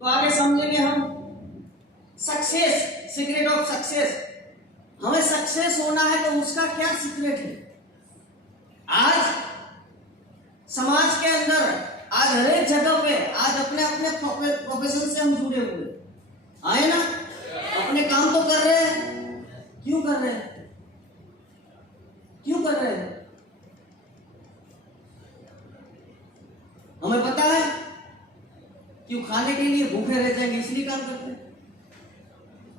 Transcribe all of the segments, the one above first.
तो आगे समझेंगे हम सक्सेस, सीक्रेट ऑफ सक्सेस। हमें सक्सेस होना है तो उसका क्या सीक्रेट है। आज समाज के अंदर, आज हर एक जगह पे, आज अपने अपने प्रोफेशन से हम जुड़े हुए आए ना, अपने काम तो कर रहे हैं। क्यों कर रहे हैं? क्यों कर रहे हैं? हमें पता है क्यों, खाने के लिए भूखे रह जाएंगे इसलिए काम करते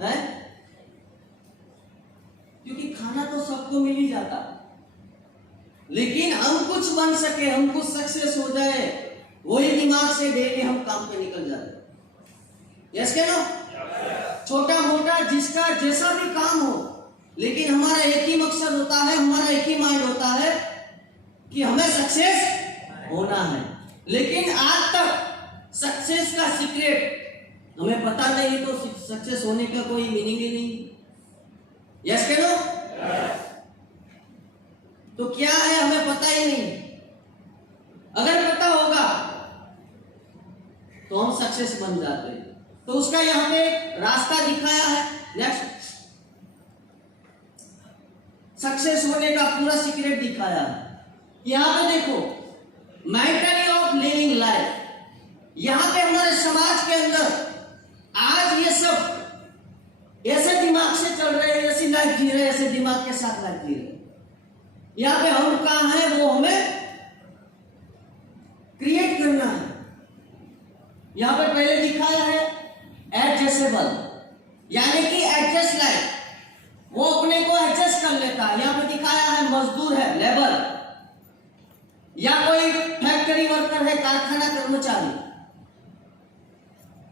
हैं। क्योंकि खाना तो सबको मिल ही जाता, लेकिन हम कुछ बन सके, हम कुछ सक्सेस हो जाए, वही दिमाग से डेली हम काम पे निकल जाते। यस के नो? छोटा मोटा जिसका जैसा भी काम हो, लेकिन हमारा एक ही मकसद होता है, हमारा एक ही माइंड होता है कि हमें सक्सेस होना है। लेकिन आज तक सक्सेस का सीक्रेट हमें पता नहीं, तो सक्सेस होने का कोई मीनिंग ही नहीं। यस के नो? तो क्या है हमें पता ही नहीं। अगर पता होगा तो हम सक्सेस बन जाते हैं। तो उसका यहां पे रास्ता दिखाया है। नेक्स्ट, सक्सेस होने का पूरा सीक्रेट दिखाया है। यहां पे देखो, मेंटली ऑफ लिविंग लाइफ। यहां पे हमारे समाज के अंदर आज ये सब ऐसे दिमाग से चल रहे हैं, ऐसी लाइफ जी रहे हैं, ऐसे दिमाग के साथ लाइफ जी रहे हैं। यहां पे हम कहां है वो हमें क्रिएट करना है। यहां पे पहले दिखाया है एडजस्टेबल, यानी कि एडजस्ट लाइफ, वो अपने को एडजस्ट कर लेता है। यहां पे दिखाया है मजदूर है, लेबर, या कोई फैक्ट्री वर्कर है, कारखाना कर्मचारी,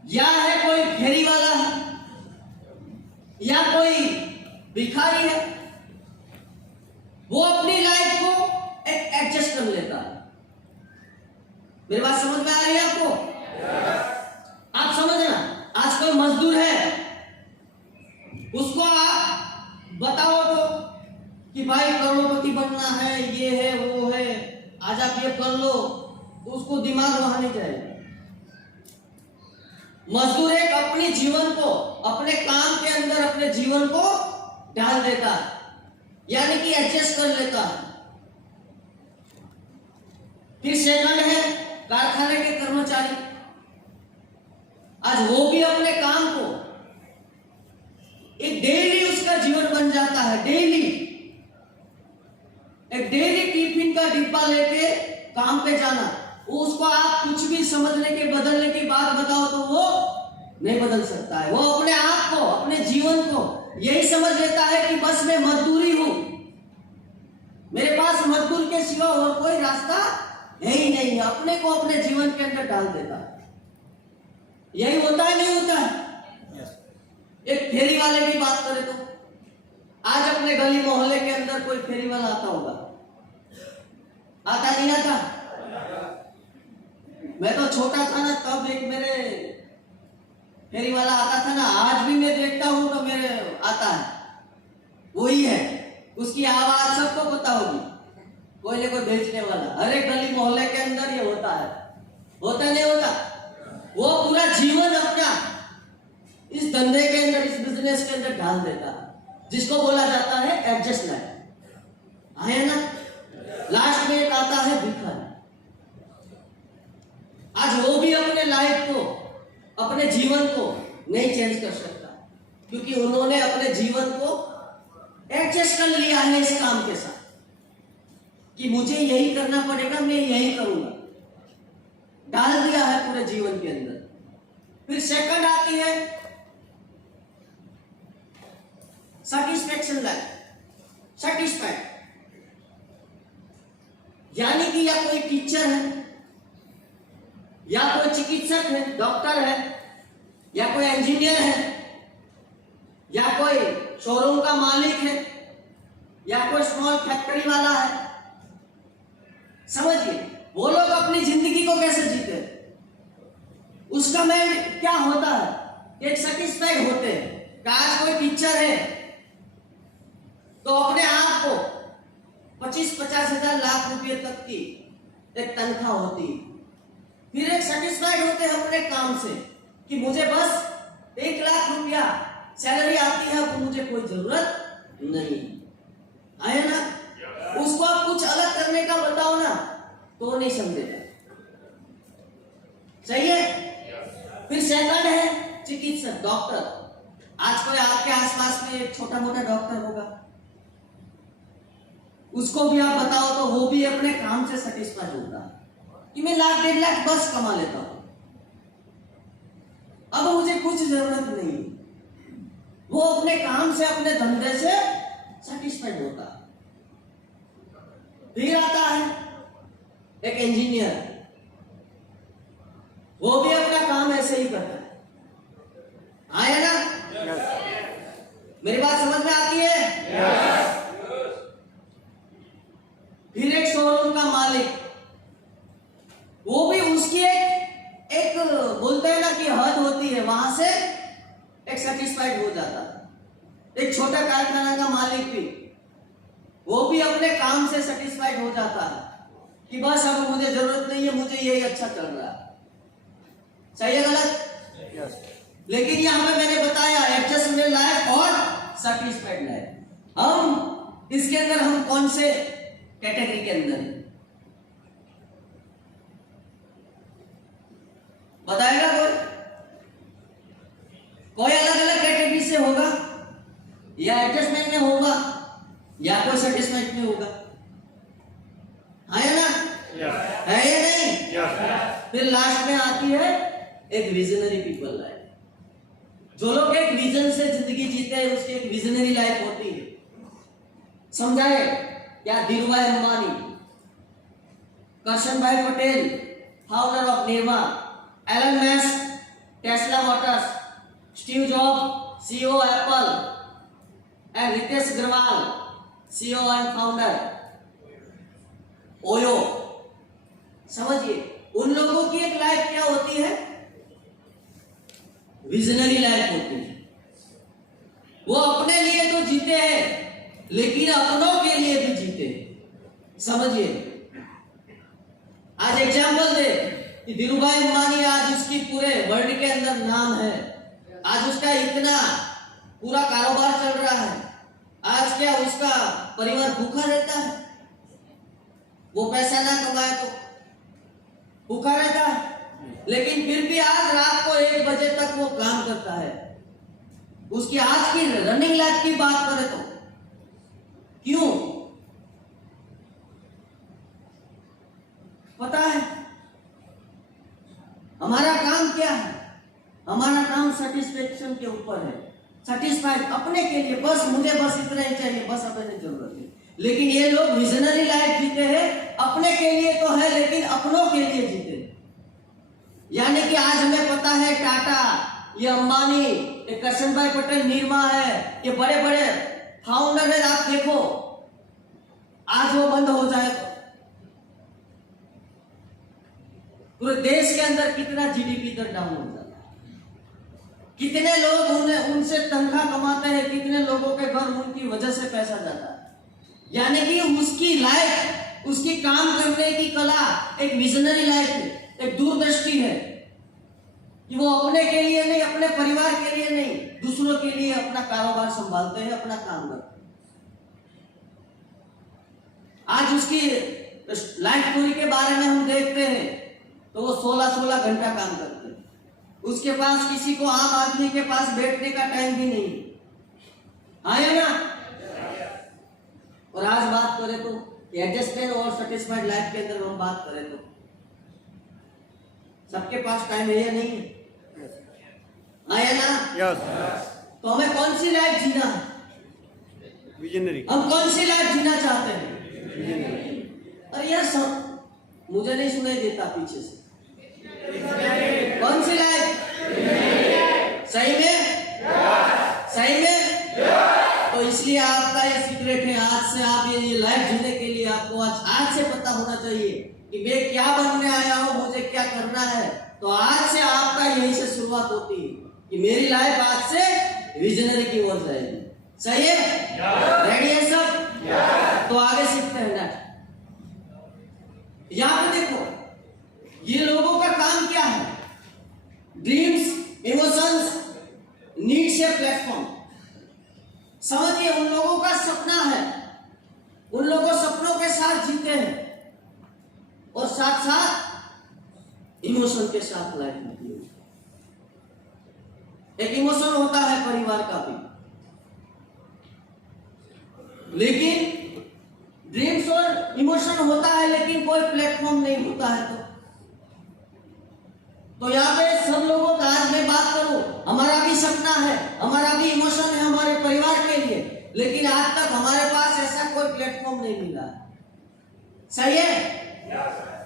या है कोई फेरी वाला है, या कोई भिखारी है, वो अपनी लाइफ को एडजस्ट कर लेता है। मेरी बात समझ में आ रही है आपको? आप समझना, आज कोई मजदूर है, उसको आप बताओ तो कि भाई करोड़पति बनना है, ये है वो है, आज आप ये कर लो, तो उसको दिमाग वहां नहीं जाएगा। मजदूर एक अपने जीवन को, अपने काम के अंदर अपने जीवन को डाल देता है, यानी कि एडजस्ट कर लेता है। फिर सेकंड है कारखाने के कर्मचारी। आज वो भी अपने काम को एक डेली उसका जीवन बन जाता है। डेली एक डेली टिफिन का डिब्बा लेके काम पे जाना, उसको आप कुछ भी समझने के बदलने की बात बताओ तो वो नहीं बदल सकता है। वो अपने आप को, अपने जीवन को यही समझ लेता है कि बस मैं मजदूरी हूं, मेरे पास मजदूर के सिवा और कोई रास्ता है ही नहीं। अपने को अपने जीवन के अंदर डाल देता है। यही होता है, नहीं होता है? एक फेरी वाले की बात करें तो आज अपने गली मोहल्ले के अंदर कोई फेरी वाला आता होगा? आता नहीं आता? मैं तो छोटा था ना, तब एक मेरे फेरी वाला आता था ना, आज भी मैं देखता हूं तो मेरे आता है, वही है। उसकी आवाज सबको पता होगी, कोई ना कोई बेचने वाला। हर एक गली मोहल्ले के अंदर ये होता है। होता नहीं होता? वो पूरा जीवन अपना इस धंधे के अंदर, इस बिजनेस के अंदर डाल देता है, जिसको बोला जाता है एडजस्ट लाइफ। है ना? लास्ट में एक आता है भिखारी। आज वो भी अपने लाइफ को, अपने जीवन को नहीं चेंज कर सकता, क्योंकि उन्होंने अपने जीवन को एडजस्ट कर लिया है इस काम के साथ कि मुझे यही करना पड़ेगा, मैं यही करूंगा, डाल दिया है पूरे जीवन के अंदर। फिर सेकंड आती है सेटिस्फैक्शन लाइफ। सेटिस्फाइड, यानी कि या कोई टीचर है, या कोई चिकित्सक है, डॉक्टर है, या कोई इंजीनियर है, या कोई शोरूम का मालिक है, या कोई स्मॉल फैक्ट्री वाला है। समझिए, वो लोग अपनी जिंदगी को कैसे जीते, उसका माइंड क्या होता है, एक सेटिस्फाइड होते हैं। आज कोई टीचर है तो अपने आप को 25-50 हजार लाख रुपए तक की एक तनख्वाह होती है। फिर एक सेटिस्फाइड होते हैं अपने काम से, कि मुझे बस 1,00,000 रुपया सैलरी आती है, तो मुझे कोई जरूरत नहीं आया ना। उसको आप कुछ अलग करने का बताओ ना तो नहीं समझेगा। सही है। फिर सेकंड है चिकित्सक, डॉक्टर। आज कोई आपके आसपास में एक छोटा मोटा डॉक्टर होगा, उसको भी आप बताओ तो वो भी अपने काम से सेटिस्फाइड होगा कि मैं 1,00,000 1.5 लाख बस कमा लेता हूं, अब मुझे कुछ जरूरत नहीं। वो अपने काम से, अपने धंधे से सेटिस्फाइड होता। फिर आता है एक इंजीनियर, वो भी अपना काम ऐसे ही करता है। आया ना? मेरी बात समझ में आती है? फिर एक शोरूम का मालिक, वो भी उसकी एक बोलते हैं ना कि हद होती है, वहां से एक सेटिस्फाइड हो जाता है। एक छोटा कारखाना का मालिक भी, वो भी अपने काम से सेटिस्फाइड हो जाता है कि बस अब मुझे जरूरत नहीं है, मुझे यही अच्छा चल रहा है। सही है गलत? लेकिन यहां पे मैंने बताया एडजस्टमेंट लाइफ और सेटिस्फाइड लाइफ। हम इसके अंदर हम कौन से कैटेगरी के अंदर बताएगा कोई? कोई अलग अलग कैटेगरी से होगा, या एडजस्टमेंट में होगा, या कोई सेटिस्फाइड में होगा। है ना? है या नहीं? फिर लास्ट में आती है एक विजनरी पीपल लाइफ। जो लोग एक विजन से जिंदगी जीते हैं, उसकी एक विजनरी लाइफ होती है। समझाए क्या? Dhirubhai Ambani, Karsan bhai Patel, founder of Nirma, Elon Musk, Tesla Motors, Steve Job, CEO Apple, and Ritesh Agarwal, CEO and founder OYO. समझिए उन लोगों की एक लाइफ क्या होती है? विजनरी लाइफ होती है। वो अपने लिए तो जीते हैं, लेकिन अपनों के लिए भी जीते। समझिए, आज एग्जाम्पल दे कि धीरूभाई अंबानी, आज उसकी पूरे वर्ल्ड के अंदर नाम है, आज उसका इतना पूरा कारोबार चल रहा है। आज क्या उसका परिवार भूखा रहता है? वो पैसा ना कमाए तो भूखा रहता है, लेकिन फिर भी आज रात को 1 बजे तक वो काम करता है। उसकी आज की रनिंग लाइफ की बात करें तो क्यों? पता है हमारा काम क्या है? हमारा काम सेटिस्फेक्शन के ऊपर है। सेटिस्फाइड अपने के लिए, बस मुझे बस इतना ही चाहिए, बस अपने जरूरत है। लेकिन ये लोग विजनरी लाइफ जीते हैं, अपने के लिए तो है लेकिन अपनों के लिए जीते। यानी कि आज हमें पता है टाटा, ये अंबानी, ये करशन भाई पटेल, निर्मा है, ये बड़े बड़े फाउंडर है। आप देखो आज वो बंद हो जाए तो पूरे देश के अंदर कितना जीडीपी दर डाउन हो जाता है, कितने लोग उनसे तनख्वाह कमाते हैं, कितने लोगों के घर उनकी वजह से पैसा जाता है। यानी कि उसकी लाइफ, उसकी काम करने की कला एक विजनरी लाइफ है, एक दूरदृष्टि है कि वो अपने के लिए नहीं, अपने परिवार के लिए नहीं, दूसरों के लिए अपना कारोबार संभालते हैं, अपना काम करते हैं। आज उसकी लाइफ स्टोरी के बारे में हम देखते हैं तो वो 16-16 घंटा काम करते हैं। उसके पास, किसी को, आम आदमी के पास बैठने का टाइम भी नहीं। आया ना? और आज बात करें तो एडजस्टमेंट और सेटिस्फाइड लाइफ के अंदर हम बात करें तो सबके पास टाइम है या नहीं है? आया ना? yes. तो हमें कौन सी लाइफ जीना है? विजनरी। हम कौन सी लाइफ जीना चाहते हैं? अरे यार मुझे नहीं सुनाई देता पीछे से। कौन सी लाइफ? सही में? सही में? तो इसलिए आपका ये सीक्रेट है। आज से आप ये लाइफ जीने के लिए आपको आज से पता होना चाहिए कि मैं क्या बनने आया हूं, मुझे क्या करना है। तो आज से आपका यहीं से शुरुआत होती है कि मेरी लाइफ आज से विजनरी की ओर जाएगी। सही है? रेडी है सब? तो आगे सीखते हैं ना। यहाँ पे देखो ये लोगों का काम क्या है? ड्रीम्स ड्रीम्स या प्लेटफॉर्म। समझिए, उन लोगों का सपना है, उन लोगों सपनों के साथ जीते हैं और साथ साथ इमोशन के साथ लाइफ होती है। एक इमोशन होता है परिवार का भी, लेकिन ड्रीम्स और इमोशन होता है लेकिन कोई प्लेटफॉर्म नहीं होता है। तो यहाँ पे सब लोगों का आज मैं बात करूं, हमारा भी सपना है, हमारा भी इमोशन है हमारे परिवार के लिए, लेकिन आज तक हमारे पास ऐसा कोई प्लेटफॉर्म नहीं मिला। सही है?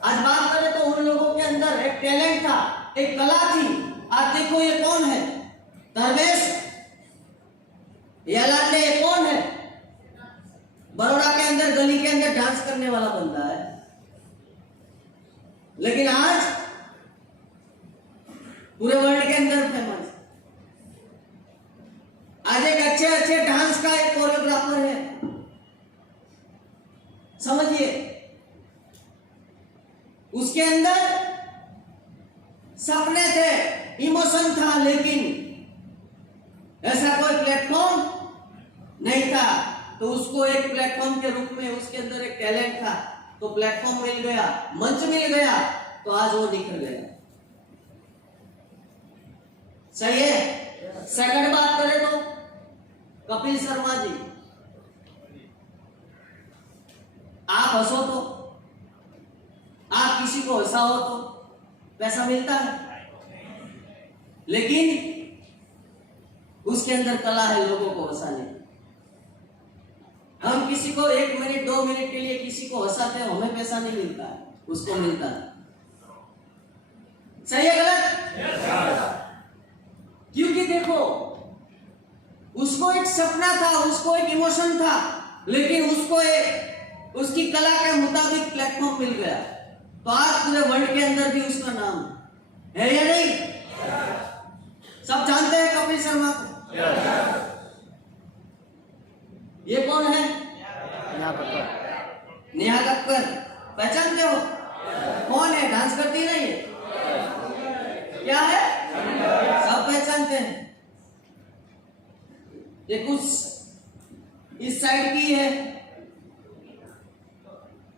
आज बात करें तो उन लोगों के अंदर एक टैलेंट था, एक कला थी। आज देखो ये कौन है? धर्मेश या लाडले, ये कौन है? बड़ौदा के अंदर गली के अंदर डांस करने वाला बंदा है, लेकिन आज पूरे वर्ल्ड के अंदर फेमस। आज एक अच्छे अच्छे डांस का एक कोरियोग्राफर है। समझिए, उसके अंदर सपने थे, इमोशन था, लेकिन ऐसा कोई प्लेटफॉर्म नहीं था। तो उसको एक प्लेटफॉर्म के रूप में उसके अंदर एक टैलेंट था, तो प्लेटफॉर्म मिल गया, मंच मिल गया, तो आज वो निखर गया। सही है? सेकंड बात करें तो कपिल शर्मा जी, आप हंसो तो, आप किसी को हंसाओ तो पैसा मिलता है, लेकिन उसके अंदर कला है लोगों को हंसाने की। हम किसी को 1 मिनट 2 मिनट के लिए किसी को हंसाते हैं, हमें पैसा नहीं मिलता है, उसको मिलता है। सही है गलत? क्योंकि देखो, उसको एक सपना था, उसको एक इमोशन था, लेकिन उसको एक उसकी कला के मुताबिक प्लेटफॉर्म मिल गया, तो आज पूरे वर्ल्ड के अंदर भी उसका नाम है या नहीं? सब जानते हैं कपिल शर्मा को। ये कौन है? नेहा कक्कर। पहचानते हो? कौन है? डांस करती नहीं है? क्या है? सब पहचानते हैं। ये कुछ इस साइड की है।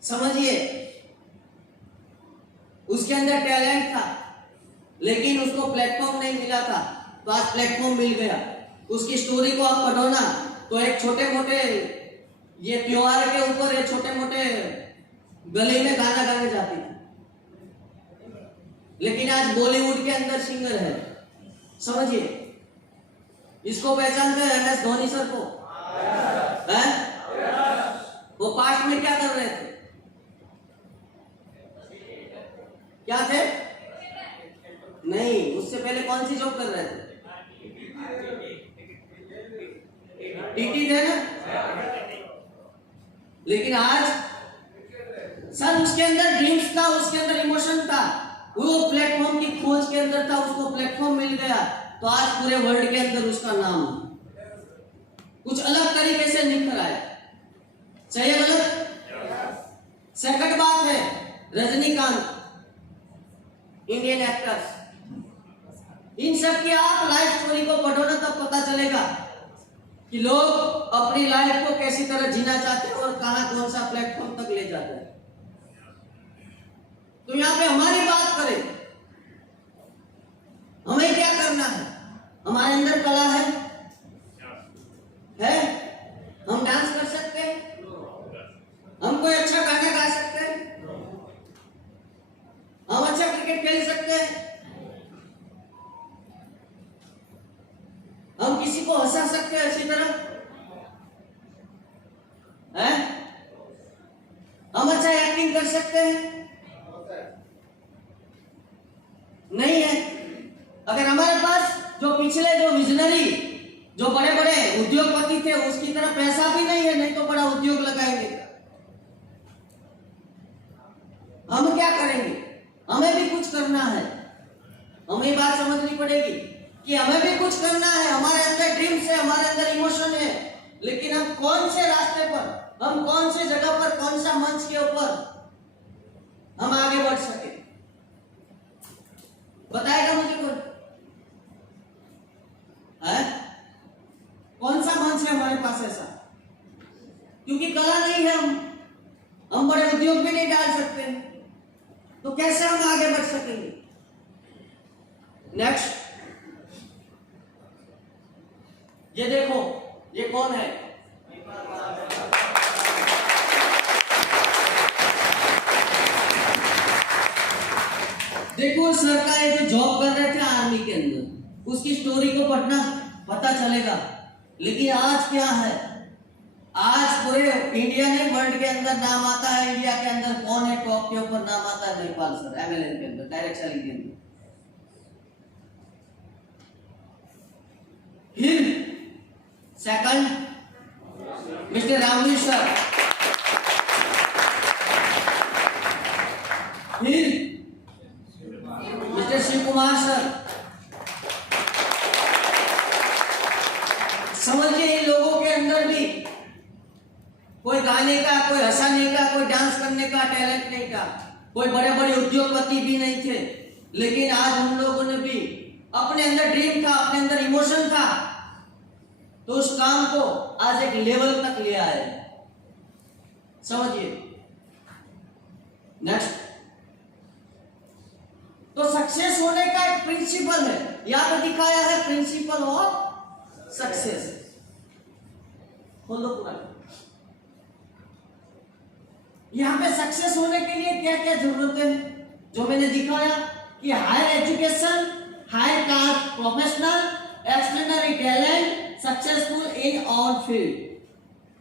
समझिए, उसके अंदर टैलेंट था, लेकिन उसको प्लेटफॉर्म नहीं मिला था, तो आज प्लेटफॉर्म मिल गया। उसकी स्टोरी को आप पढ़ो ना, तो एक छोटे मोटे ये त्योहार के ऊपर ये छोटे मोटे गले में गाना गाने जाती थी, लेकिन आज बॉलीवुड के अंदर सिंगर है। समझिए, इसको पहचानते हैं? MS धोनी सर को है? वो पास्ट में क्या कर रहे थे? क्या थे? नहीं, उससे पहले कौन सी जॉब कर रहे थे? टीटी थे ना। लेकिन आज सर उसके अंदर ड्रीम्स था, उसके अंदर इमोशन था, वो प्लेटफॉर्म की खोज के अंदर था, उसको प्लेटफॉर्म मिल गया, तो आज पूरे वर्ल्ड के अंदर उसका नाम कुछ अलग तरीके से निखर आया। सही है गलत? सेकंड बात है रजनीकांत, इंडियन एक्टर्स। इन सब की आप लाइफ स्टोरी को पढ़ो ना, तब पता चलेगा कि लोग अपनी लाइफ को कैसी तरह जीना चाहते हैं और कहां कौन सा प्लेटफॉर्म तक ले जाते हैं। तो यहां पे हमारी बात करें, हमें क्या करना है? हमारे अंदर कला है? हम डांस कर सकते हैं? हम कोई अच्छा गाना गा सकते हैं? हम अच्छा क्रिकेट खेल सकते हैं? हम किसी को हंसा सकते हैं अच्छी तरह? हम अच्छा एक्टिंग कर सकते हैं? नहीं है। अगर हमारे पास जो पिछले जो विजनरी जो बड़े बड़े उद्योगपति थे उसकी तरह पैसा भी नहीं है, नहीं तो बड़ा उद्योग लगाएंगे, हम क्या करेंगे? हमें भी कुछ करना है। हमें बात समझनी पड़ेगी कि हमें भी कुछ करना है। हमारे अंदर ड्रीम्स है, हमारे अंदर इमोशन है, लेकिन हम कौन से रास्ते पर, हम कौन से जगह पर, कौन सा मंच के ऊपर हम आगे बढ़ सके? बताएगा मुझे कोई? कौन से हमारे पास ऐसा? क्योंकि कला नहीं है, हम बड़े उद्योग में नहीं डाल सकते, तो कैसे हम आगे बढ़ सकेंगे? नेक्स्ट, ये देखो, ये कौन है? देखो सर का ये जो जॉब कर रहे थे आर्मी के अंदर, उसकी स्टोरी को पढ़ना पता चलेगा। लेकिन आज क्या है, आज पूरे इंडिया ने वर्ल्ड के अंदर नाम आता है। इंडिया के अंदर कौन है टॉप के ऊपर? नाम आता है महिपाल सर, MLN के अंदर, डायरेक्ट सेलिंग के अंदर। फिर सेकंड मिस्टर रामवीर सर, फिर मिस्टर शिव कुमार सर। समझिए इन लोगों के अंदर भी कोई गाने का, कोई हंसाने का, कोई डांस करने का टैलेंट नहीं था, कोई बड़े बड़े उद्योगपति भी नहीं थे। लेकिन आज उन लोगों ने भी अपने अंदर ड्रीम था, अपने अंदर इमोशन था, तो उस काम को आज एक लेवल तक ले आए। समझिए। नेक्स्ट, तो सक्सेस होने का एक प्रिंसिपल है, यहां पे दिखाया है प्रिंसिपल ऑफ सक्सेस। खोलो पूरा। यहां पे सक्सेस होने के लिए क्या क्या जरूरतें हैं, जो मैंने दिखाया कि higher education, high caste professional, extraordinary talent, successful in all field,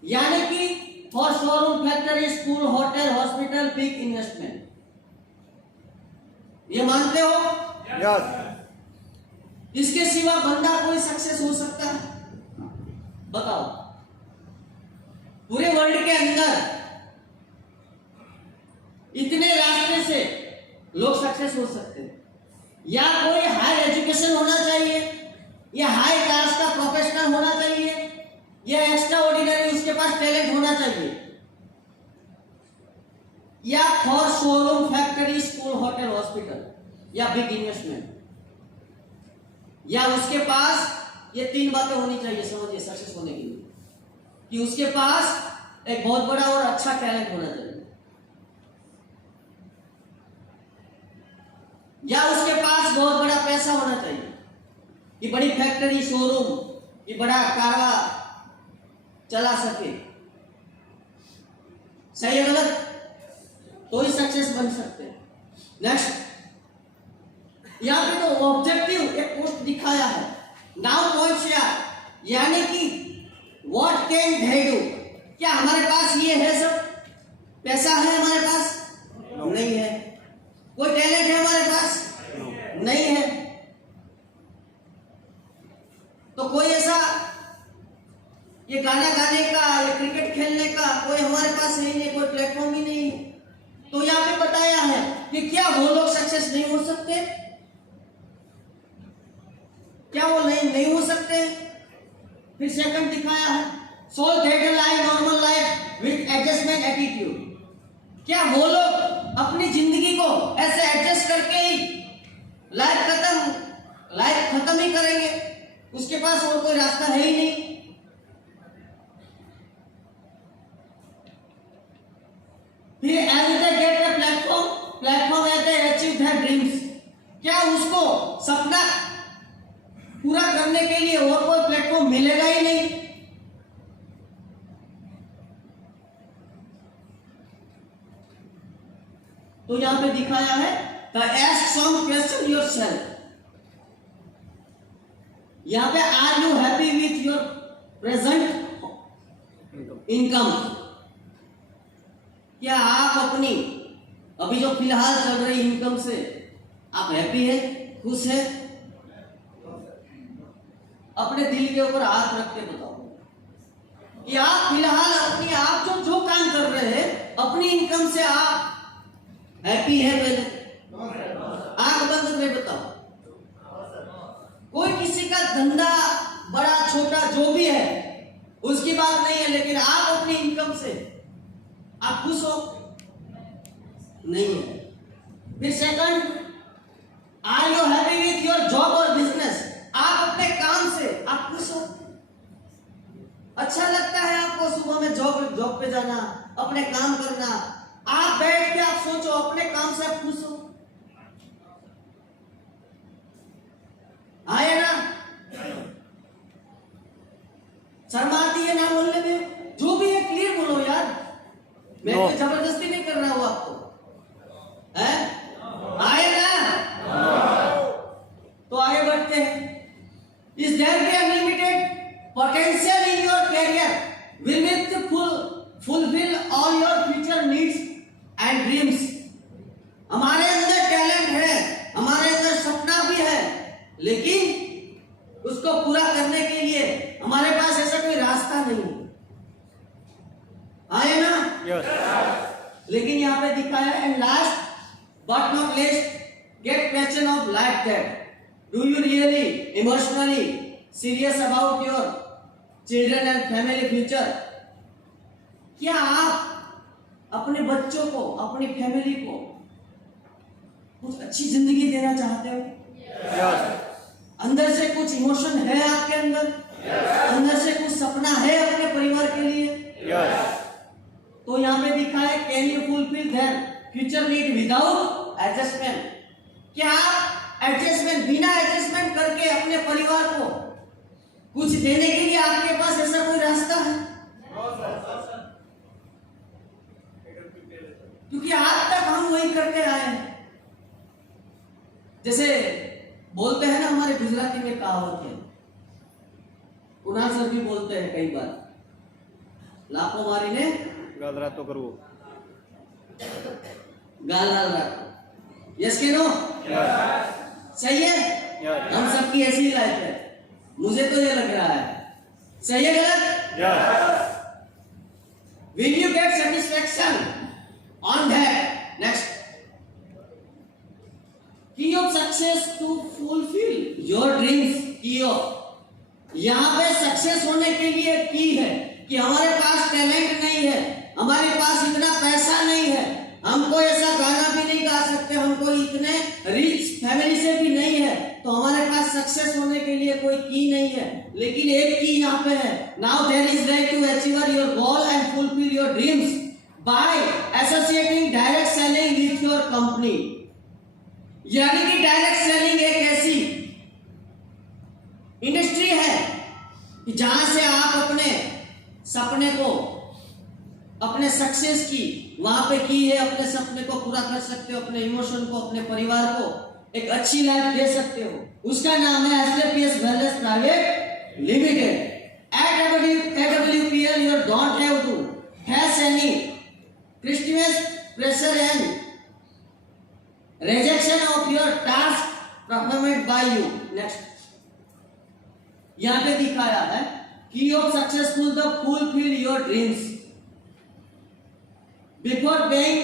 यानी कि for showroom, factory, school, hotel, hospital, big investment. ये मानते हो? यस। इसके सिवा बंदा कोई सक्सेस हो सकता है? बताओ। पूरे वर्ल्ड के अंदर इतने रास्ते से लोग सक्सेस हो सकते हैं। या कोई हाई एजुकेशन होना चाहिए, या हाई कास्ट का प्रोफेशनल होना चाहिए, या एक्स्ट्रा ऑर्डिनरी उसके पास टैलेंट होना चाहिए, या for showroom, factory, school, hotel, hospital, या बिग इन्वेस्टमेंट, या उसके पास ये तीन बातें होनी चाहिए। समझिए सक्सेस होने के लिए कि उसके पास एक बहुत बड़ा और अच्छा टैलेंट होना चाहिए, या उसके पास बहुत बड़ा पैसा होना चाहिए कि बड़ी फैक्ट्री, शोरूम, कि बड़ा कारवा चला सके। सही है गलत? तो ही सक्सेस बन सकते हैं। नेक्स्ट, यहां पे तो ऑब्जेक्टिव एक पोस्ट दिखाया है, नाउ पॉइंट, यानी कि व्हाट कैन दे डू। क्या हमारे पास ये है सब? पैसा है हमारे पास? नहीं है। कोई टैलेंट है हमारे पास? नहीं है। तो कोई ऐसा ये गाना गाने का, ये क्रिकेट खेलने का कोई हमारे पास है ही नहीं, कोई प्लेटफॉर्म ही नहीं है। तो यहाँ पे बताया है कि क्या वो लोग सक्सेस नहीं हो सकते? क्या वो नहीं हो सकते? फिर सेकंड दिखाया है, so that life normal life with adjustment attitude. क्या वो लोग अपनी जिंदगी को ऐसे एडजस्ट करके ही लाइफ खत्म ही करेंगे? उसके पास और कोई रास्ता है ही नहीं। फिर as they get a platform as they achieve their dreams. क्या उसको सपना पूरा करने के लिए और कोई प्लेटफॉर्म मिलेगा ही नहीं। तो यहां पे दिखाया है the ask some question yourself. यहां पे are you happy with your present income? क्या आप अपनी अभी जो फिलहाल चल रही इनकम से आप हैप्पी है, खुश है? अपने दिल के ऊपर हाथ रख के बताओ कि आप फिलहाल अपनी आप जो काम कर रहे हैं अपनी इनकम से आप हैप्पी है? पहले आंख बंद करके बताओ। कोई किसी का धंधा बड़ा छोटा जो भी है उसकी बात नहीं है, लेकिन आप अपनी इनकम से आप खुश हो? नहीं है। फिर second, are you happy with your job और बिजनेस? आप अपने काम से आप खुश हो? पे जाना, अपने काम करना। आप बैठ के आप सोचो, अपने काम से आप खुश हो? आए ना? शर्म आती है ना बोलने में? जो भी है क्लियर बोलो यार, मैं No. कोई जबरदस्ती नहीं कर रहा हूं आपको, है? आए ना? तो आगे बढ़ते हैं। Is there be unlimited potential in your career? Will it fulfill all your future needs and dreams? हमारे अंदर टैलेंट है, हमारे अंदर सपना भी है, लेकिन उसको पूरा करने के लिए हमारे पास ऐसा कोई रास्ता नहीं है। आए ना? Yes. लेकिन यहाँ पे दिखाया and last but not least get question of life that do you really emotionally serious about your children and family future? क्या आप अपने बच्चों को, अपनी फैमिली को कुछ अच्छी जिंदगी देना चाहते हो? Yes. अंदर से कुछ इमोशन है आपके अंदर? अंदर से कुछ सपना है अपने परिवार के लिए? Yes. तो यहाँ पे दिखा है can you fulfil their future need without adjustment? क्या आप एडजस्टमेंट, बिना एडजस्टमेंट करके अपने परिवार को कुछ देने के लिए आपके पास ऐसा कोई रास्ता है? क्योंकि आज तक हम वही करते आए हैं। जैसे बोलते हैं ना, हमारे गुजराती में कहावत है, कुणाल सर भी बोलते हैं कई बार, लाखों मारी ने गाल रातो करवो। गाल लाल रखो। यस के नो? सही है? Yes. हम सबकी ऐसी ही लाइफ है, मुझे तो ये लग रहा है। सही है गलत? Yes. Will you get satisfaction on that? Next. Key of success to fulfill your dreams. Key of, यहाँ पे सक्सेस होने के लिए की है कि हमारे पास टैलेंट नहीं है, हमारे पास इतना पैसा नहीं है, हमको ऐसा गाना भी नहीं गा सकते, हमको इतने रिच फैमिली से भी नहीं है, तो हमारे पास सक्सेस होने के लिए कोई की नहीं है। लेकिन एक की यहाँ पे है, now there is way to achieve your goal and fulfil your dreams by associating direct selling with your company. यानी कि डायरेक्ट सेलिंग एक ऐसी इंडस्ट्री है कि जहां से आप अपने सपने को, अपने सक्सेस की वहां पे की है, अपने सपने को पूरा कर सकते हो, अपने इमोशन को, अपने परिवार को एक अच्छी लाइफ दे सकते हो। उसका नाम है Asclepius wellness private limited. AWPL you don't have to face any Christmas pressure and rejection of your task performed by you. Next. यहाँ पे दिखाया है key of successful the fulfill your dreams before being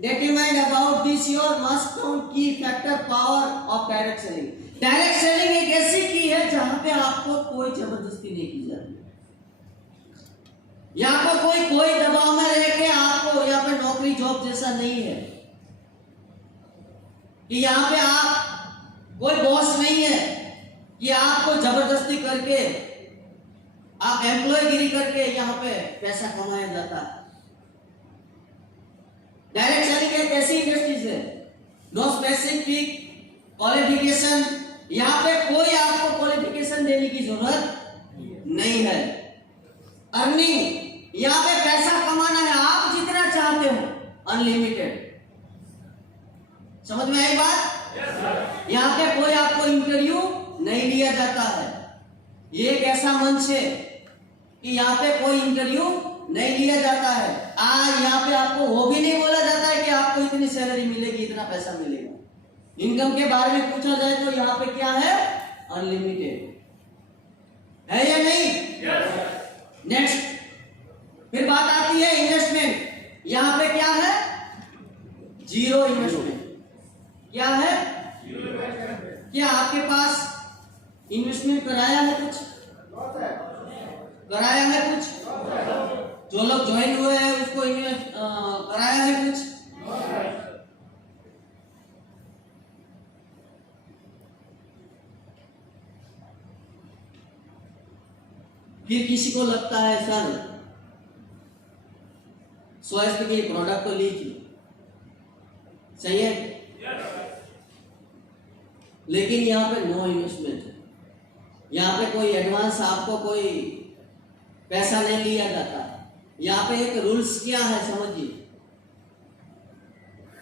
determined about this your must count key factor power of direct selling. Direct selling एक ऐसी की है जहां पे आपको कोई जबरदस्ती नहीं की जाती, यहाँ पर कोई दबाव में रह के आपको, यहाँ पे नौकरी जॉब जैसा नहीं है कि यहाँ पे आप कोई बॉस नहीं है कि आपको जबरदस्ती करके, आप एम्प्लॉय गिरी करके यहाँ पे पैसा कमाया जाता है। डायरेक्ट सेलिंग एक ऐसी इंडस्ट्रीज है, नो स्पेसिफिक क्वालिफिकेशन, यहाँ पे कोई आपको क्वालिफिकेशन देने की जरूरत नहीं है। अर्निंग, यहाँ पे पैसा कमाना है, आप जितना चाहते हो, अनलिमिटेड। समझ में आई बात? यहाँ पे कोई आपको इंटरव्यू नहीं लिया जाता है। ये एक ऐसा मंच है कि यहाँ पे कोई इंटरव्यू नहीं लिया जाता है। यहाँ पे आपको वो भी नहीं बोला जाता है कि आपको इतनी सैलरी मिलेगी, इतना पैसा मिलेगा। इनकम के बारे में पूछा जाए तो यहाँ पे क्या है? अनलिमिटेड है या नहीं? नेक्स्ट, फिर बात आती है इन्वेस्टमेंट। यहाँ पे क्या है? Zero investment. क्या है? क्या आपके पास इन्वेस्टमेंट कराया है कुछ? कराया है कुछ? जो लोग ज्वाइन हुए हैं उसको इन्वेस्ट कराया है कुछ? फिर किसी को लगता है सर स्वास्थ्य के प्रोडक्ट तो लीजिए, सही है, लेकिन यहाँ पे नो इन्वेस्टमेंट है। यहाँ पे कोई एडवांस आपको कोई पैसा नहीं लिया जाता। यहाँ पे एक रूल्स क्या है समझिए,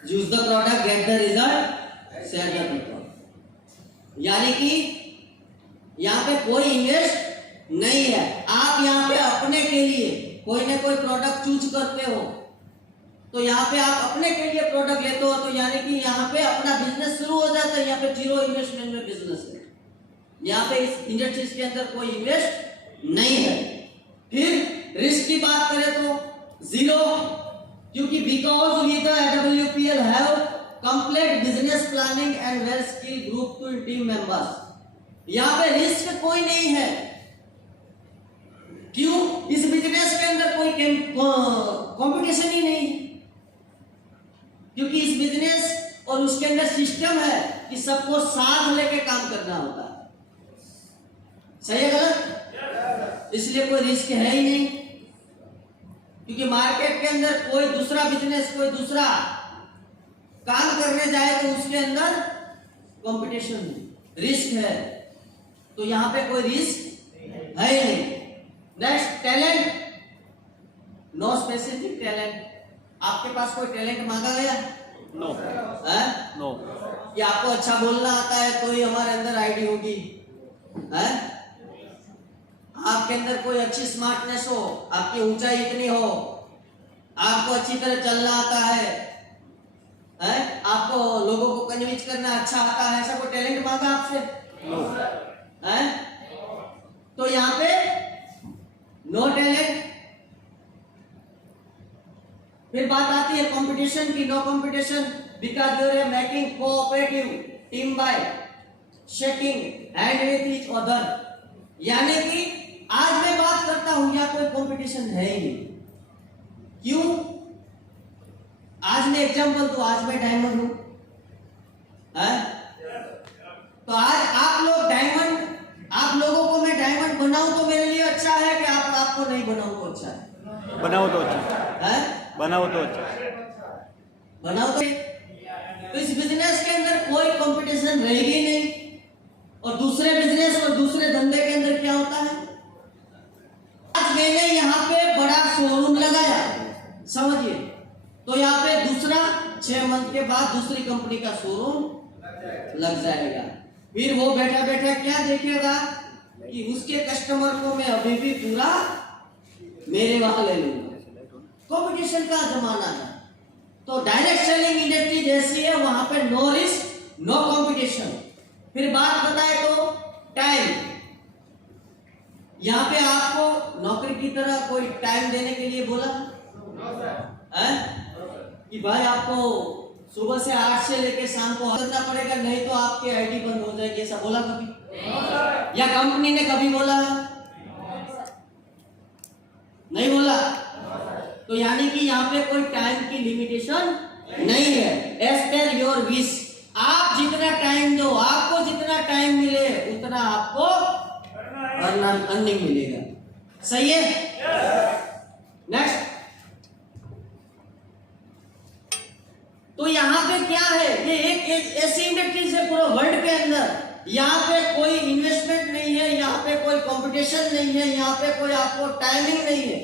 use the product get the result share the people. यानी कि यहाँ पे कोई इन्वेस्ट नहीं है। आप यहाँ पे अपने के लिए कोई ना कोई प्रोडक्ट चूज करते हो, तो यहाँ पे आप अपने के लिए प्रोडक्ट लेते हो, तो यानी कि यहाँ पे अपना बिजनेस शुरू हो जाता है। यहाँ पे जीरो इन्वेस्टमेंट में बिजनेस है। यहाँ पे इस इंडस्ट्रीज के अंदर कोई इन्वेस्ट नहीं है। फिर रिस्क की बात करें तो जीरो, क्योंकि because we the AWPL have complete business planning and well skill group to team members. यहाँ पे रिस्क कोई नहीं है। क्यों? इस बिजनेस के अंदर कोई कंपटीशन ही नहीं, क्योंकि इस बिजनेस और उसके अंदर सिस्टम है कि सबको साथ लेके काम करना होता है। सही है गलत? इसलिए कोई रिस्क है ही नहीं, क्योंकि मार्केट के अंदर कोई दूसरा बिजनेस, कोई दूसरा काम करने जाए तो उसके अंदर कंपटीशन है, रिस्क है, तो यहां पे कोई रिस्क है ही नहीं। Next, talent, no specific talent. आपके पास कोई टैलेंट मांगा गया? नो है? नो। कि आपको अच्छा बोलना आता है तो ही हमारे अंदर आईडी होगी, है? आपके अंदर कोई अच्छी स्मार्टनेस हो, आपकी ऊंचाई इतनी हो, आपको अच्छी तरह चलना आता है, आपको लोगों को कन्विंस करना अच्छा आता है, ऐसा कोई टैलेंट मांगा आपसे? नो। है? तो यहाँ पे नो टैलेंट। फिर बात आती है कंपटीशन की। No competition because you are making cooperative team by shaking hand with each other. यानी कि आज मैं बात करता हूं, या कोई कंपटीशन है ही नहीं। क्यों? आज मैं एग्जांपल दूं, आज मैं डायमंड हूं, तो आज आप लोग डायमंड, आप लोगों को मैं डायमंड बनाऊं तो मेरे लिए अच्छा है कि आपको नहीं बनाऊं तो अच्छा है? बनाओ तो अच्छा है? बनाओ तो अच्छा। बनाओ तो इस बिजनेस के अंदर कोई कंपटीशन रहेगी नहीं। और दूसरे बिजनेस और दूसरे धंधे के अंदर क्या होता है? आज मैंने यहाँ पे बड़ा शोरूम लगाया, समझिए, तो यहाँ पे दूसरा 6 मंथ के बाद दूसरी कंपनी का शोरूम लग जाएगा। फिर वो बैठा बैठा क्या देखेगा कि उसके कस्टमर को मैं अभी भी पूरा मेरे वहां ले लूंगा। कंपटीशन का जमाना है। तो डायरेक्ट सेलिंग इंडस्ट्री जैसी है, वहां पे नो रिस्क, नो कंपटीशन। फिर बात बताए तो टाइम, यहाँ पे आपको नौकरी की तरह कोई टाइम देने के लिए बोला है कि भाई आपको सुबह से 8 से लेके शाम को करना पड़ेगा, नहीं तो आपकी आईडी बंद हो जाएगी, ऐसा बोला कभी? या कंपनी ने कभी बोला? नहीं बोला। तो यानी कि यहाँ पे कोई टाइम की लिमिटेशन नहीं है। एज पर योर विश, आप जितना टाइम दो, आपको जितना टाइम मिले उतना आपको अर्निंग मिलेगा। सही है? नेक्स्ट, तो यहाँ पे क्या है, ये एक ऐसी इंडस्ट्री है पूरे वर्ल्ड के अंदर, यहाँ पे कोई इन्वेस्टमेंट नहीं है, यहाँ पे कोई कंपटीशन नहीं है, यहाँ पे कोई आपको टाइमिंग नहीं है।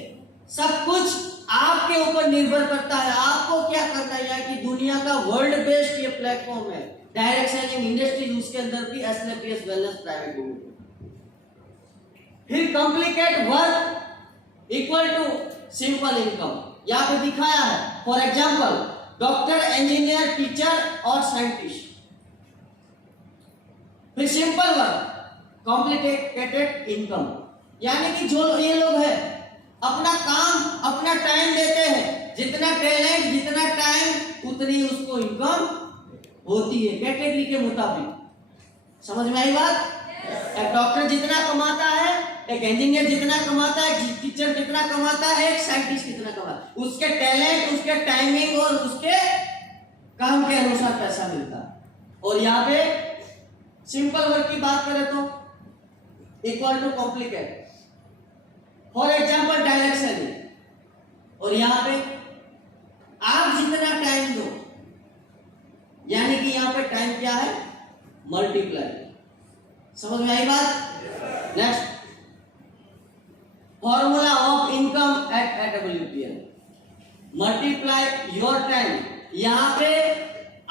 सब कुछ आपके ऊपर निर्भर करता है, आपको क्या करना है। कि दुनिया का वर्ल्ड बेस्ट ये प्लेटफॉर्म है, डायरेक्ट सेलिंग इंडस्ट्रीज, उसके अंदर भी SLPS वेलनेस प्राइवेट लिमिटेड। फिर complicate work equal to simple income, यहाँ पे दिखाया है। For example, doctor, engineer, teacher और साइंटिस्ट। फिर सिंपल वर्क, कॉम्प्लिकेटेड इनकम, यानी कि जो ये लोग हैं अपना काम, अपना टाइम देते हैं, जितना टैलेंट, जितना टाइम, उतनी उसको इनकम होती है कैटेगरी के मुताबिक। समझ में आई बात? एक डॉक्टर जितना कमाता है, एक इंजीनियर जितना कमाता है, एक टीचर जितना कमाता है, एक साइंटिस्ट कितना कमाता है, उसके टैलेंट, उसके टाइमिंग और उसके काम के अनुसार पैसा मिलता है। और यहाँ पे सिंपल वर्क की बात करें तो equal to complicated. For example direct selling, और यहाँ पे आप जितना टाइम दो, यानी कि यहाँ पे टाइम क्या है, मल्टीप्लाई। समझ में आई बात? Next, formula of income eight WPL, multiply your time. यहाँ पे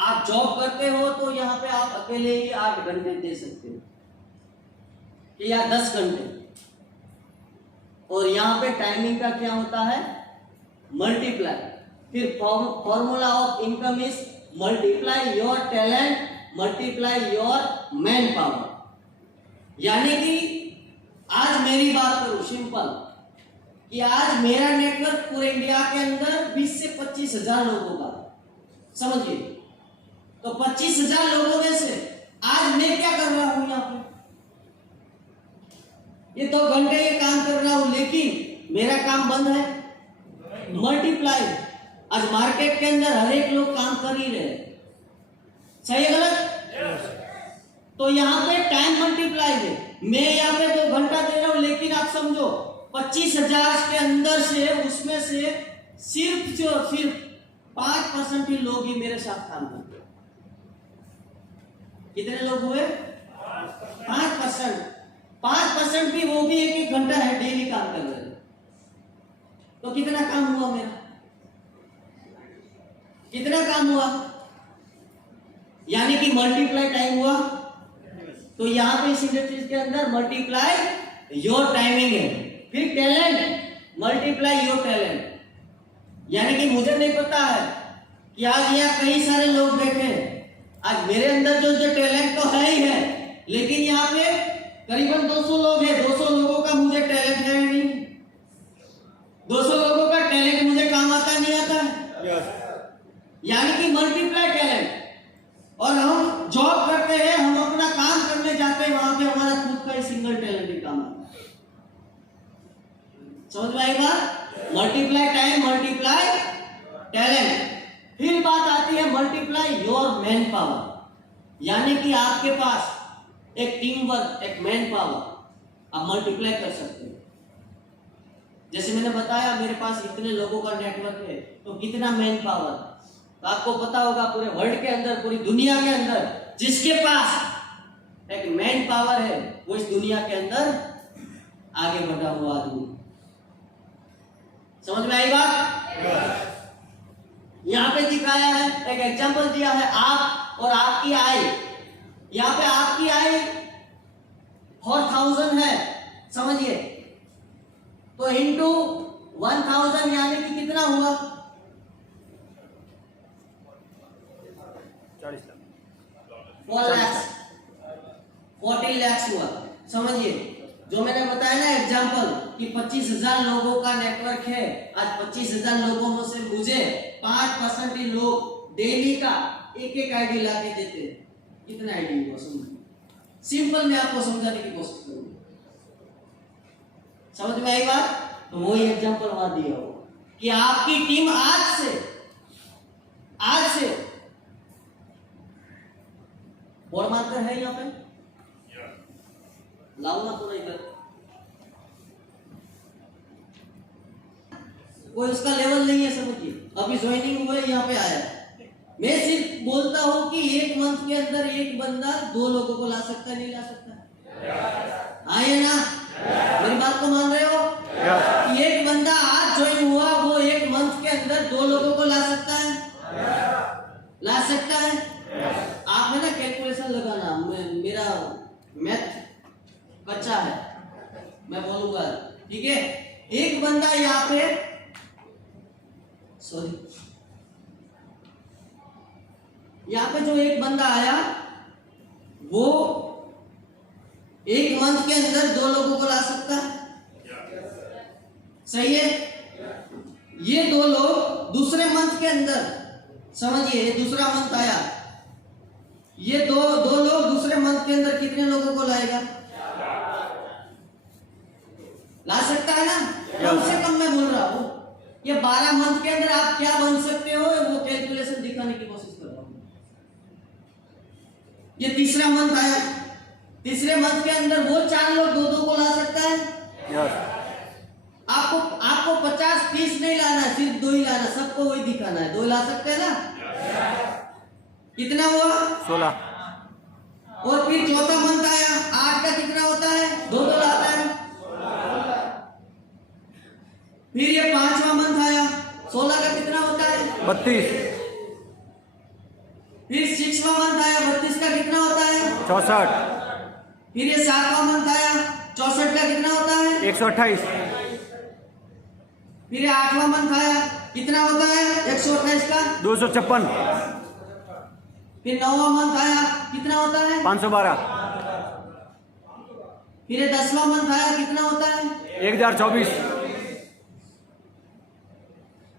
आप जॉब करते हो तो यहाँ पे आप अकेले ही 8 घंटे दे सकते हो या 10 घंटे, और यहाँ पे टाइमिंग का क्या होता है, मल्टीप्लाई। फिर formula of income is multiply your talent multiply your man power. यानी कि आज मेरी बात करूं सिंपल, कि आज मेरा नेटवर्क पूरे इंडिया के अंदर 20 से 25 हजार लोगों का, समझिए, तो 25,000 लोगों में से आज मैं क्या कर रहा हूं, यहाँ पे ये 2 घंटे ये काम कर रहा हूं, लेकिन मेरा काम बंद है, मल्टीप्लाई। आज मार्केट के अंदर हर एक लोग काम कर ही रहे, सही है गलत? तो यहाँ पे टाइम मल्टीप्लाई है। मैं यहाँ पे 2 घंटा दे रहा हूं, लेकिन आप समझो 25,000 के अंदर से, उसमें से सिर्फ 5% ही लोग ही मेरे साथ काम करते हैं। कितने लोग हुए? 5%। 5% भी, वो भी 1-1 घंटा है डेली काम कर रहे हैं। तो कितना काम हुआ मेरा? कितना काम हुआ? यानी कि मल्टीप्लाई टाइम हुआ। तो यहां पे इस इंडस्ट्रीज के अंदर मल्टीप्लाई योर टाइमिंग है। फिर टैलेंट, मल्टीप्लाई योर टैलेंट। यानी कि मुझे नहीं पता है कि आज यहाँ कई सारे लोग बैठे हैं, आज मेरे अंदर जो टैलेंट तो है ही है, लेकिन यहाँ पे करीबन 200 लोग हैं। 200 लोगों का मुझे टैलेंट है नहीं, 200 लोगों का टैलेंट मुझे काम आता नहीं आता है। यानी कि मल्टीप्लाई टैलेंट। और हम जॉब करते हैं, हम अपना काम करने जाते हैं, वहां पे हमारा खुद का ही सिंगल टैलेंट ही काम आता है। समझ में आई बात? Multiply time multiply talent. फिर बात आती है मल्टीप्लाई योर मैन पावर। यानी कि आपके पास एक टीम वर्क, एक मैन पावर आप मल्टीप्लाई कर सकते हो। जैसे मैंने बताया मेरे पास इतने लोगों का नेटवर्क है, तो कितना मैन पावर, तो आपको पता होगा पूरे वर्ल्ड के अंदर, पूरी दुनिया के अंदर जिसके पास एक मैन पावर है, वो इस दुनिया के अंदर आगे बढ़ा हुआ आदमी। समझ में आई बात? यहां पे दिखाया है, एक एग्जांपल दिया है, आप और आपकी आय। यहां पे आपकी आय 4000 है, समझिए, तो इंटू 1000 यानी कि कितना हुआ? 40 लाख हुआ। समझिए, जो मैंने बताया ना एग्जांपल कि 25,000 लोगों का नेटवर्क है, आज 25,000 लोगों में से मुझे 5% ही लोग डेली का एक आईडी ला के देते हैं। कितना आईडी हुआ समझिए, सिंपल मैं आपको समझाने की कोशिश करूंगा। समझ में आई बात? तो वही एग्जांपल वहां दिया हो कि आपकी टीम आज से बोर्ड मार्कर है यहाँ पे, लाओ ना पूरा इधर, कोई उसका लेवल नहीं है, समझिए, अभी ज्वाइनिंग हुआ है, यहाँ पे आया। मैं सिर्फ बोलता हूं कि 1 मंथ के अंदर एक बंदा 2 लोगों को ला सकता है, नहीं ला सकता? आइए ना, मेरी बात को मान रहे हो? कि एक बंदा आज ज्वाइन हुआ, वो 1 मंथ के अंदर 2 लोगों को ला सकता है, ला सकता है। आप है ना कैलकुलेशन लगाना, मेरा मैथ कच्चा है, मैं बोलूंगा, ठीक है? एक बंदा यहाँ पे, सॉरी, यहाँ पे जो एक बंदा आया, वो 1 मंथ के अंदर 2 लोगों को ला सकता है, सही है? ये 2 लोग दूसरे मंथ के अंदर, समझिए, दूसरा मंथ आया, ये दो लोग दूसरे मंथ के अंदर कितने लोगों को लाएगा? ला सकता है ना? कम से कम मैं बोल रहा हूं, ये 12 मंथ के अंदर आप क्या बन सकते हो, वो कैलकुलेशन दिखाने की कोशिश कर रहा हूं। ये तीसरा मंथ आया, तीसरे मंथ के अंदर वो 4 लोग 2-2 को ला सकता है। आपको 50-30 नहीं लाना, सिर्फ 2 ही लाना, सबको वही दिखा दिखाना है। 2 ला सकते हैं ना? कितना हुआ? 16 और फिर चौथा मंथ आया, 8 का कितना होता है? 2 लाता है। फिर ये 5वां मंथ आया, 16 का कितना होता है? 32 फिर 6वां मंथ आया, 32 का कितना होता है? 64 फिर ये 7वां मंथ आया, 64 का कितना होता है? 128 फिर 8वां मंथ आया, कितना होता है? 128 का। 256 फिर 9वां मंथ आया, कितना होता है? 512 फिर ये 10वां मंथ आया, कितना होता है? 1024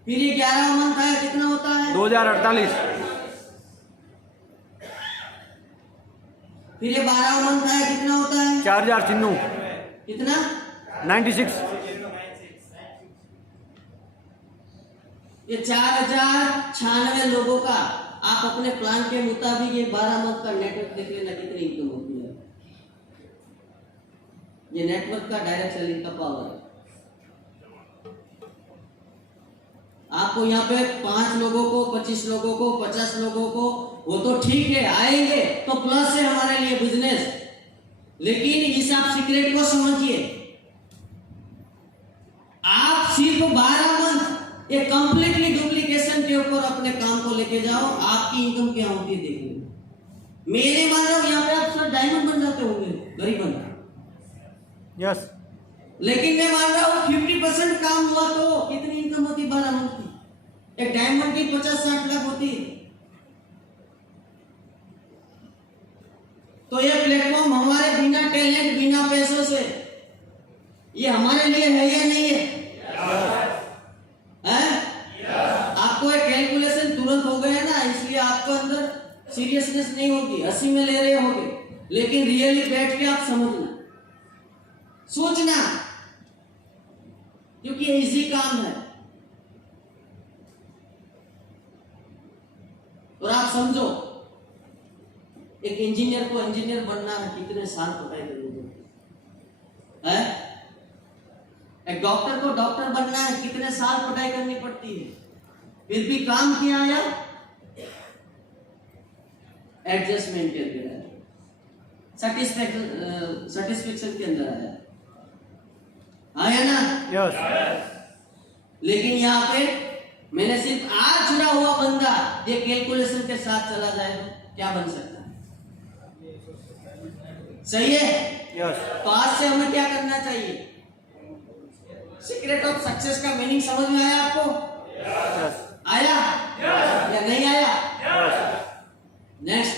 फिर ये 11वां मंथ आया, कितना होता है? 2048 फिर ये 12वां मंथ आया, कितना होता है? 4096 कितना? 96 ये 4096 लोगों का आप अपने प्लान के मुताबिक ये 12 मंथ का नेटवर्क देख लेना कितनी इनकम होती है। ये नेटवर्क का डायरेक्ट सेलिंग का पावर है। आपको यहाँ पे 5 लोगों को, 25 लोगों को, 50 लोगों को, वो तो ठीक है, आएंगे तो प्लस है हमारे लिए बिजनेस, लेकिन इस आप सीक्रेट को समझिए। आप सिर्फ 12 मंथ ये कंप्लीटली डुप्लीकेशन के ऊपर अपने काम को लेके जाओ, आपकी इनकम क्या होती है देख लो। मेरे मान रहा हूं यहाँ पे आप सब डायमंड बन जाते होंगे गरीब बन, यस लेकिन मैं मान रहा हूँ 50% काम हुआ तो कितनी इनकम होती 12 मंथ की? एक डायमंड की 50-60 लाख होती है। तो ये प्लेटफॉर्म हमारे बिना टैलेंट, बिना पैसों से, ये हमारे लिए है या नहीं है? आपको एक कैलकुलेशन तुरंत हो गया ना, इसलिए आपको अंदर सीरियसनेस नहीं होगी, हंसी में ले रहे होगे, लेकिन रियली बैठ के आप समझना, सोचना, क्योंकि ये इजी काम है। और आप समझो, एक इंजीनियर को इंजीनियर बनना है, कितने साल पढ़ाई करनी पड़ती है? एक डॉक्टर को डॉक्टर बनना है, कितने साल पढ़ाई करनी पड़ती है? फिर भी काम किया आया, एडजस्टमेंट के अंदर आया, सेटिस्फेक्शन के अंदर आया ना? यस लेकिन यहाँ पे मैंने सिर्फ आज जुड़ा हुआ बंदा ये कैलकुलेशन के साथ चला जाए तो क्या बन सकता है? सही है? यस तो आज से हमें क्या करना चाहिए? सीक्रेट ऑफ सक्सेस का मीनिंग समझ में आया आपको? यस आया या नहीं आया? नेक्स्ट,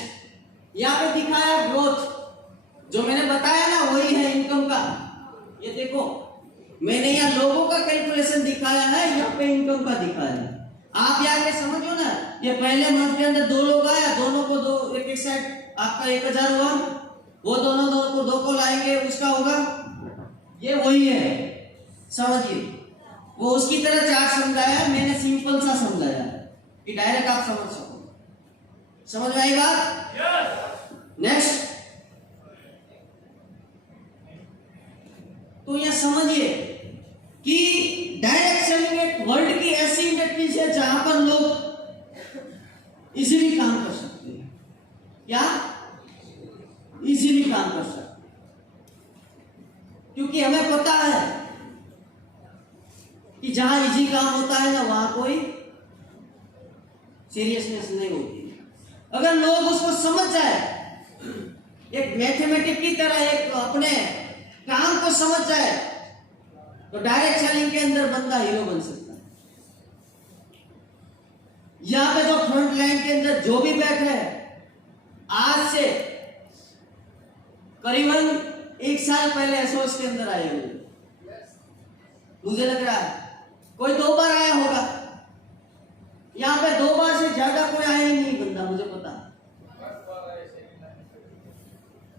यहाँ पे दिखाया ग्रोथ, जो मैंने बताया ना वही है इनकम का। ये देखो, मैंने यहाँ लोगों का कैलकुलेशन दिखाया है, यहाँ पे इनकम का दिखाया है। आप यहाँ पे समझो ना, ये पहले मंथ के अंदर 2 लोग आया, दोनों को 2 एक साइड आपका 1000 हुआ, वो दोनों को 2 को लाएंगे, उसका होगा, ये वही है। समझिए, वो उसकी तरह चार्ट समझाया, मैंने सिंपल सा समझाया कि डायरेक्ट आप समझ सको। समझ में आई बात? नेक्स्ट, तो यह समझिए कि डायरेक्ट सेलिंग एक वर्ल्ड की ऐसी इंडस्ट्री है जहां पर लोग इजीली काम कर सकते हैं। क्या? इजीली काम कर सकते हैं, क्योंकि हमें पता है कि जहां इजी काम होता है ना, वहां कोई सीरियसनेस नहीं होती। अगर लोग उसको समझ जाए, एक मैथमेटिक की तरह एक अपने काम को समझ जाए, तो डायरेक्ट सेलिंग के अंदर बंदा हीरो बन सकता है। यहां पे जो फ्रंट लाइन के अंदर जो भी बैठे हैं, आज से करीबन 1 साल पहले एसोस के अंदर आए हुए, मुझे लग रहा है कोई 2 बार आया होगा। यहाँ पे 2 बार से ज्यादा कोई आया ही नहीं बंदा, मुझे पता।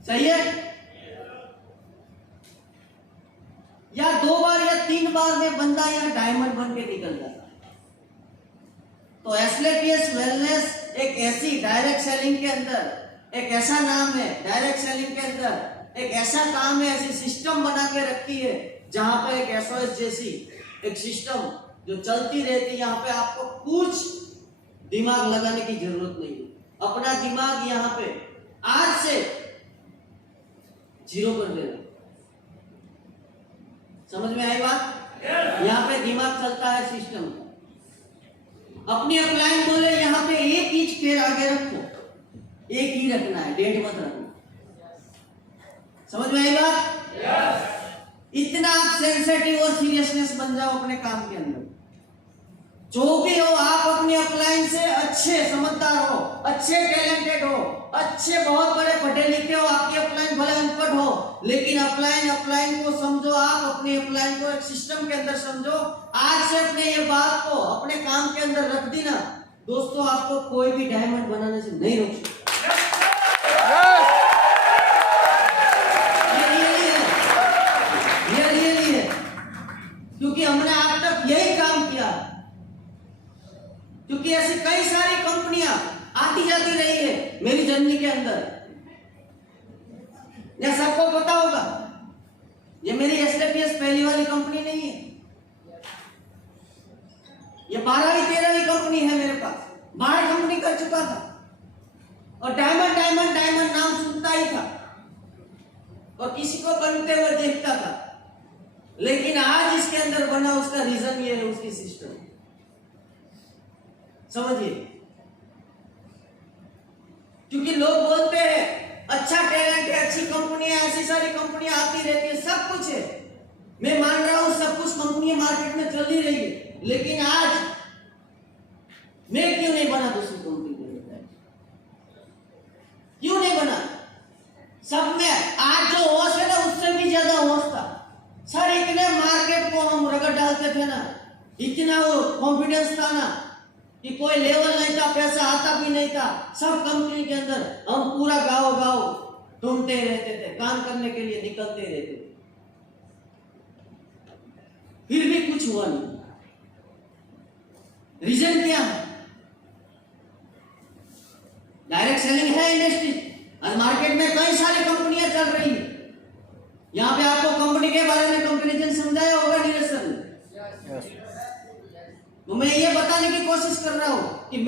सही है? या 2 बार या 3 बार में बंदा यहाँ डायमंड बन के निकल जाता है। तो एसलेपियस वेलनेस एक ऐसी डायरेक्ट सेलिंग के अंदर एक ऐसा नाम है, डायरेक्ट सेलिंग के अंदर एक ऐसा काम है, ऐसी सिस्टम बना के रखी है, जहां पर एक एसओएस जैसी एक सिस्टम जो चलती रहती, यहाँ पे आपको कुछ दिमाग लगाने की जरूरत नहीं है। अपना दिमाग यहाँ पे आज से 0 कर देना। समझ में आई बात? यहाँ पे दिमाग चलता है सिस्टम। अपनी अपलाइन बोले यहाँ पे 1 इंच पैर आगे रखो, 1 ही रखना है, 1.5 मत रखना। समझ में आई बात? इतना आप सेंसिटिव और सीरियसनेस बन जाओ अपने काम के अंदर। जो भी हो आप अपनी अपलाइन से अच्छे समझदार हो, अच्छे टैलेंटेड हो, अच्छे बहुत बड़े पढ़े लिखे हो, आपकी अपलाइन भले अनपढ़ हो, लेकिन अपलाइन को समझो। आप अपनी अपलाइन को एक सिस्टम के अंदर समझो। आज से अपने ये बात को अपने काम के अंदर रख दी ना दोस्तों, आपको कोई भी डायमंड बनाने से नहीं रोक सकता। ये रियली है, क्योंकि हमने आज तक यही काम किया। क्योंकि ऐसी कई सारी कंपनियां आती जाती रही है मेरी जर्नी के अंदर। या सबको पता होगा ये मेरी एसडीपीएस पहली वाली कंपनी नहीं है, ये 12वीं 13वीं कंपनी है मेरे पास। 12 कंपनी कर चुका था और डायमंड डायमंड डायमंड नाम सुनता ही था और किसी को बनते हुए देखता था, लेकिन आज इसके अंदर बना उसका रीजन ये है, उसकी सिस्टम। समझिए, क्योंकि लोग बोलते हैं अच्छा टैलेंट है, अच्छी कंपनियां, ऐसी सारी कंपनियां आती रहती है, सब कुछ है। मैं मान रहा हूं सब कुछ कंपनियां मार्केट में चल ही रही है, लेकिन आज मैं क्यों नहीं बना दूसरी कंपनी के लिए? क्यों नहीं बना? सब में आज जो होश है ना उससे भी ज्यादा होश था। सर इतने मार्केट को हम रगड़ डालते थे ना, इतना वो कॉन्फिडेंस था ना कि कोई लेवल नहीं था, पैसा आता भी नहीं था। सब कंपनी के अंदर हम पूरा गाँव ढूंढते रहते थे, काम करने के लिए निकलते रहते थे, फिर भी कुछ हुआ नहीं। रीजन क्या है? डायरेक्ट सेलिंग है इंडस्ट्री और मार्केट में कई सारी कंपनियां चल रही है। यहाँ पे आपको कंपनी के बारे में कंपैरिजन समझाया होगा नीरज सर ने। तो मैं ये बताने की कोशिश कर रहा हूं कि